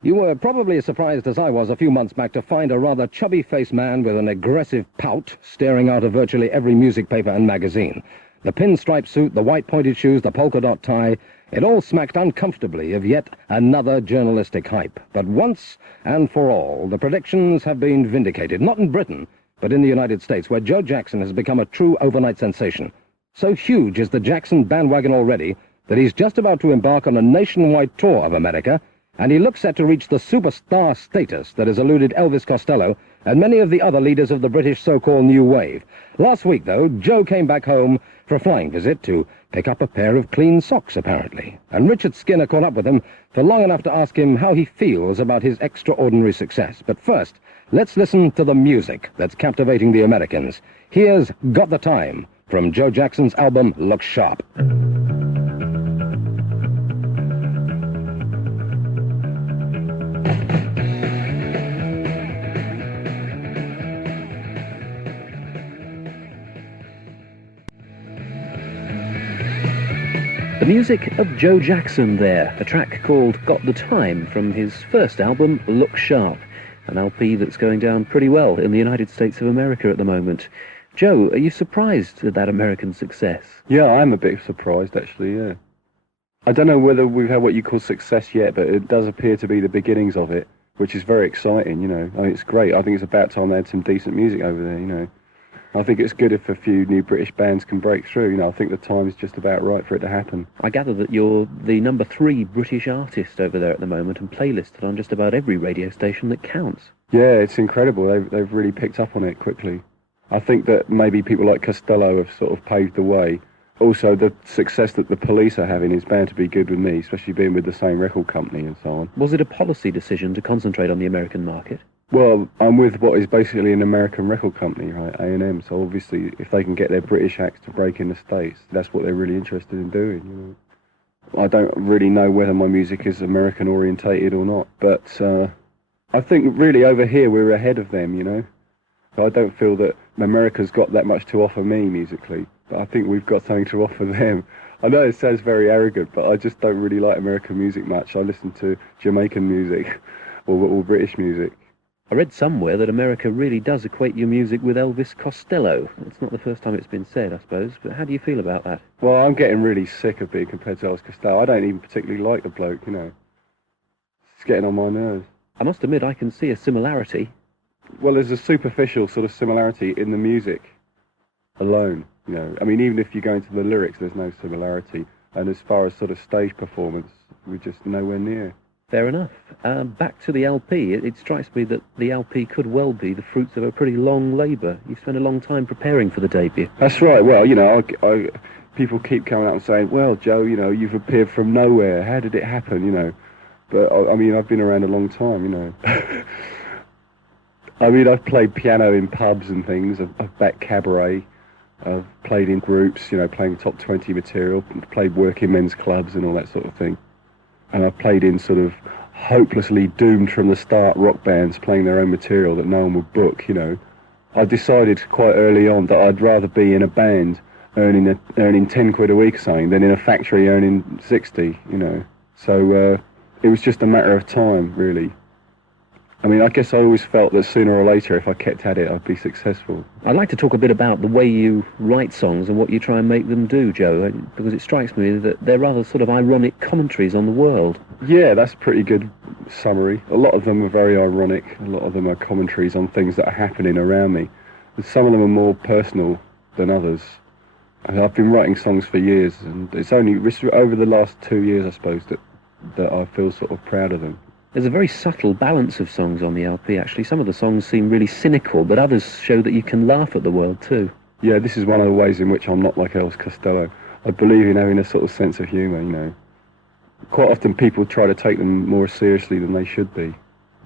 You were probably as surprised as I was a few months back to find a rather chubby-faced man with an aggressive pout staring out of virtually every music paper and magazine. The pinstripe suit, the white pointed shoes, the polka dot tie, it all smacked uncomfortably of yet another journalistic hype. But once and for all, the predictions have been vindicated, not in Britain, but in the United States, where Joe Jackson has become a true overnight sensation. So huge is the Jackson bandwagon already that he's just about to embark on a nationwide tour of America, and he looks set to reach the superstar status that has eluded Elvis Costello and many of the other leaders of the British so-called New Wave. Last week, though, Joe came back home for a flying visit to pick up a pair of clean socks, apparently. And Richard Skinner caught up with him for long enough to ask him how he feels about his extraordinary success. But first, let's listen to the music that's captivating the Americans. Here's Got the Time from Joe Jackson's album Look Sharp. The music of Joe Jackson there, a track called Got the Time from his first album, Look Sharp, an LP that's going down pretty well in the United States of America at the moment. Joe, are you surprised at that American success? Yeah, I'm a bit surprised, actually, yeah. I don't know whether we've had what you call success yet, but it does appear to be the beginnings of it, which is very exciting, you know. I mean, it's great. I think it's about time they had some decent music over there, you know. I think it's good if a few new British bands can break through. You know, I think the time is just about right for it to happen. I gather that you're the number 3 British artist over there at the moment and playlisted on just about every radio station that counts. Yeah, it's incredible. They've really picked up on it quickly. I think that maybe people like Costello have sort of paved the way. Also, the success that the Police are having is bound to be good with me, especially being with the same record company and so on. Was it a policy decision to concentrate on the American market? Well, I'm with what is basically an American record company, right, A&M, so obviously if they can get their British acts to break in the States, that's what they're really interested in doing, you know. I don't really know whether my music is American orientated or not, but I think really over here we're ahead of them, you know. I don't feel that America's got that much to offer me musically, but I think we've got something to offer them. I know it sounds very arrogant, but I just don't really like American music much. I listen to Jamaican music or British music. I read somewhere that America really does equate your music with Elvis Costello. It's not the first time it's been said, I suppose, but how do you feel about that? Well, I'm getting really sick of being compared to Elvis Costello. I don't even particularly like the bloke, you know. It's getting on my nerves. I must admit I can see a similarity. Well, there's a superficial sort of similarity in the music alone, you know. I mean, even if you go into the lyrics, there's no similarity. And as far as sort of stage performance, we're just nowhere near. Fair enough. Back to the LP, it strikes me that the LP could well be the fruits of a pretty long labour. You spent a long time preparing for the debut. That's right. Well, you know, people keep coming up and saying, well, Joe, you know, you've appeared from nowhere. How did it happen, you know? But, I mean, I've been around a long time, you know. I mean, I've played piano in pubs and things. I've backed cabaret. I've played in groups, you know, playing top 20 material. Played working men's clubs and all that sort of thing. And I've played in sort of hopelessly doomed from the start rock bands playing their own material that no one would book, you know. I decided quite early on that I'd rather be in a band earning 10 quid a week or something than in a factory earning 60, you know. So it was just a matter of time, really. I mean, I guess I always felt that sooner or later, if I kept at it, I'd be successful. I'd like to talk a bit about the way you write songs and what you try and make them do, Joe, because it strikes me that they're rather sort of ironic commentaries on the world. Yeah, that's a pretty good summary. A lot of them are very ironic. A lot of them are commentaries on things that are happening around me. And some of them are more personal than others. I've been writing songs for years, and it's only over the last 2 years, I suppose, that I feel sort of proud of them. There's a very subtle balance of songs on the LP, actually. Some of the songs seem really cynical, but others show that you can laugh at the world, too. Yeah, this is one of the ways in which I'm not like Elvis Costello. I believe in having a sort of sense of humour, you know. Quite often people try to take them more seriously than they should be.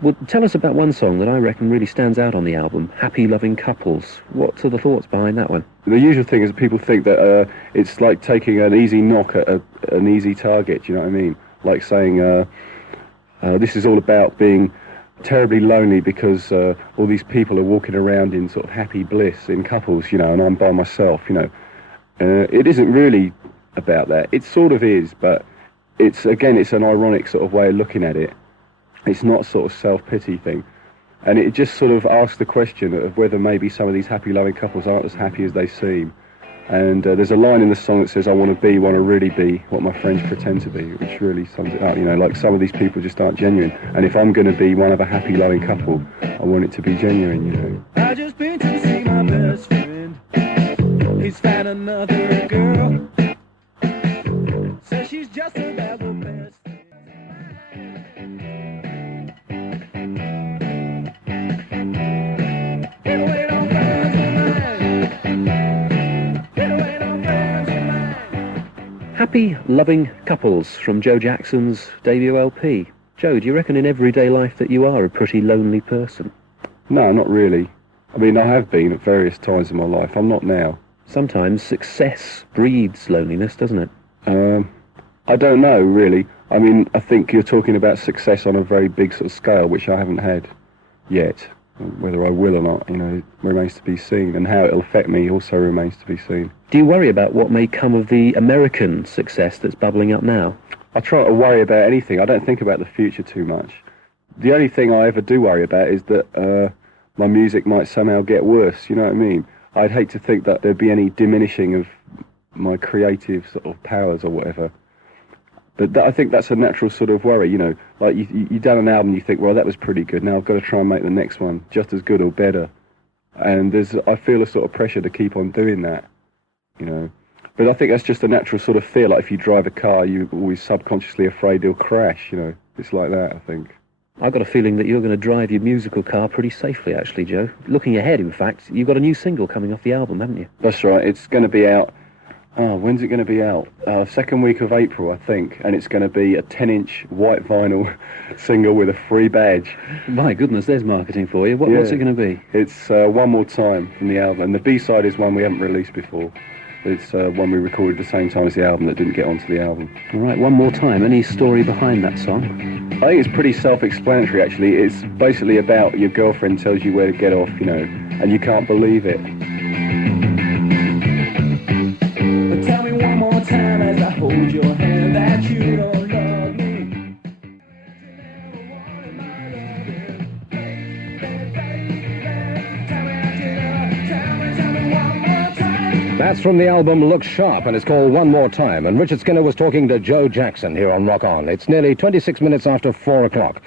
Well, tell us about one song that I reckon really stands out on the album, Happy Loving Couples. What are the thoughts behind that one? The usual thing is that people think that it's like taking an easy knock at an easy target, you know what I mean? Like saying, this is all about being terribly lonely because all these people are walking around in sort of happy bliss in couples, you know, and I'm by myself, you know. It isn't really about that. It sort of is, but it's an ironic sort of way of looking at it. It's not sort of self-pity thing. And it just sort of asks the question of whether maybe some of these happy loving couples aren't as happy as they seem. And there's a line in the song that says, I want to really be what my friends pretend to be, which really sums it up. You know, like some of these people just aren't genuine. And if I'm going to be one of a happy loving couple, I want it to be genuine, you know. I just been to see my best friend. He's found another girl. Says she's just about the best. Get away, don't friends of mine. Get away, don't friends of mine. Happy Loving Couples from Joe Jackson's debut LP. Joe, do you reckon in everyday life that you are a pretty lonely person? No, not really. I mean, I have been at various times in my life. I'm not now. Sometimes success breeds loneliness, doesn't it? I don't know, really. I mean, I think you're talking about success on a very big sort of scale, which I haven't had yet. Whether I will or not, you know, remains to be seen. And how it'll affect me also remains to be seen. Do you worry about what may come of the American success that's bubbling up now? I try not to worry about anything. I don't think about the future too much. The only thing I ever do worry about is that my music might somehow get worse, you know what I mean? I'd hate to think that there'd be any diminishing of my creative sort of powers or whatever. But I think that's a natural sort of worry, you know. Like you done an album, you think, well, that was pretty good. Now I've got to try and make the next one just as good or better. And I feel a sort of pressure to keep on doing that, you know. But I think that's just a natural sort of fear. Like if you drive a car, you're always subconsciously afraid it'll crash, you know. It's like that, I think. I've got a feeling that you're going to drive your musical car pretty safely, actually, Joe. Looking ahead, in fact, you've got a new single coming off the album, haven't you? That's right. It's going to be out. When's it going to be out? Second week of April, I think. And it's going to be a 10-inch white vinyl single with a free badge. My goodness, there's marketing for you. What's it going to be? It's One More Time from the album. And the B-side is one we haven't released before. It's one we recorded at the same time as the album that didn't get onto the album. All right, One More Time. Any story behind that song? I think it's pretty self-explanatory, actually. It's basically about your girlfriend tells you where to get off, you know, and you can't believe it. But tell me one more time as I hold your hand that you don't love me. That's from the album Look Sharp, and it's called One More Time. And Richard Skinner was talking to Joe Jackson here on Rock On. It's nearly 26 minutes after 4 o'clock.